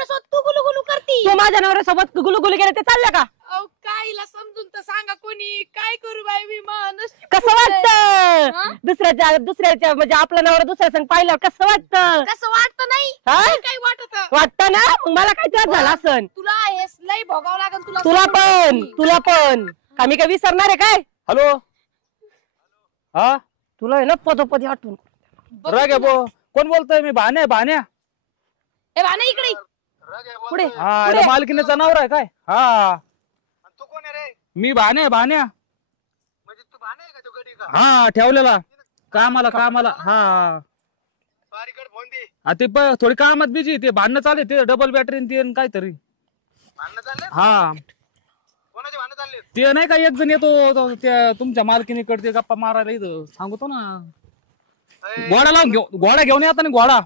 नवऱ्यासोबत तू गुलुगुलू करती. तू माझ्या नवऱ्यासोबत गुलुगुलू केलं ते चाललं का? अहो काहीला समजून तर सांगा कोणी. काय करू बाई मी नशीब कसं फुटलंय. वाटतं दुसऱ्याच्या म्हणजे आपला नवरा दुसऱ्या संग पाहिल्यावर कसं वाटतं? कसं वाटतं नाही हा? काय वाटत वाटतं ना? मग मला काय त्रास झाला असन? तुला हे लई भोगावं लागेल तुला पण का मी काय विसरणार आहे काय? हॅलो हा तुला आहे ना पदोपदी आठवून. राग बो कोण बोलतोय? मी भाण्या ए भाना इकडे पुढे हा याला मालकीनेचा नवरा आहे काय? हा तू कोण आहे रे? मी भाण्या म्हणजे तू भाणे आहे का तू गडी का? हा ठेवलेला कामाला हा बारीकड फोन दे. ते थोडी कामात बिजी ते भांडणं चालले ते डबल बॅटरी ते काहीतरी भांडणं चालले? हा कोणाचे भांडणं चालले? ते नाही का एक जण येतो त्या तुमच्या मालकीनीकडे ते गप्पा मारायला इथं सांगतो ना घोडा घेऊन येतो ना घोडा.